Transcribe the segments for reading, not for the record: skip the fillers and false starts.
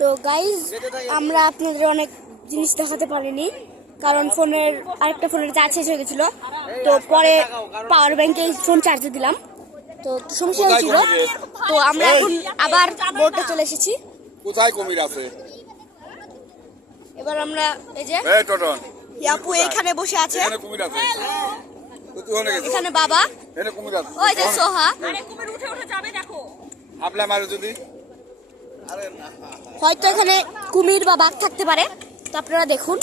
তো গাইজ আমরা আপনাদের অনেক জিনিস দেখাতে পারিনি, কারণ ফোনের আরেকটা ফোনের চার্জ শেষ হয়ে গেছিল। তো পরে পাওয়ার ব্যাংকে ফোন চার্জে দিলাম, তো সমস্যা হয়েছিল। তো আমরা এখন আবার বোর্ডে চলে এসেছি। কোথায় কুমির আছে? এবার আমরা এই যে আপু এখানে বসে আছে, এখানে বাবা, ওই যে সোহা। হয়তো এখানে কুমির বা বাঘ থাকতে পারে, তো আপনারা দেখুন।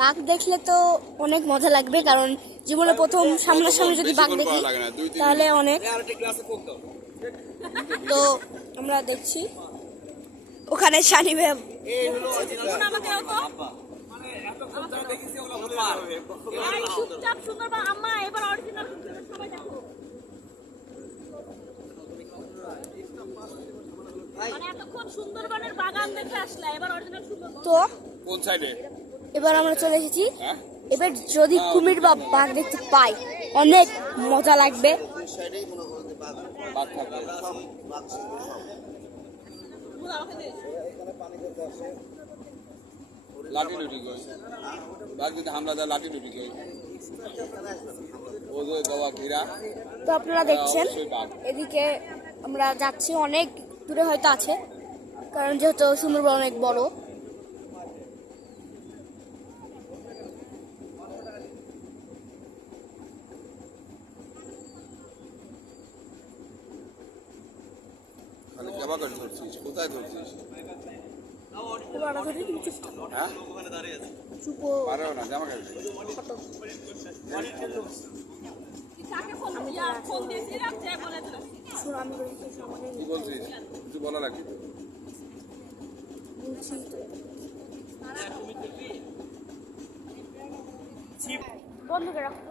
বাঘ দেখলে তো অনেক মজা লাগবে, কারণ জীবনে প্রথম সামনাসামনি যদি বাঘ দেখি তাহলে অনেক। তো আমরা দেখছি ওখানে শানি ভাই তো এবার আমরা চলে এসেছি। এবার যদি কুমির বা বাঘ দেখতে পাই অনেক মজা লাগবে। তো আপনারা দেখছেন এদিকে আমরা যাচ্ছি, অনেক দূরে হয়তো আছে, কারণ যেহেতু সুন্দরবন অনেক বড়। কোথায় ধরছিস? কি বলছিস? কিছু বলা লাগবে বন্ধ করে রাখো।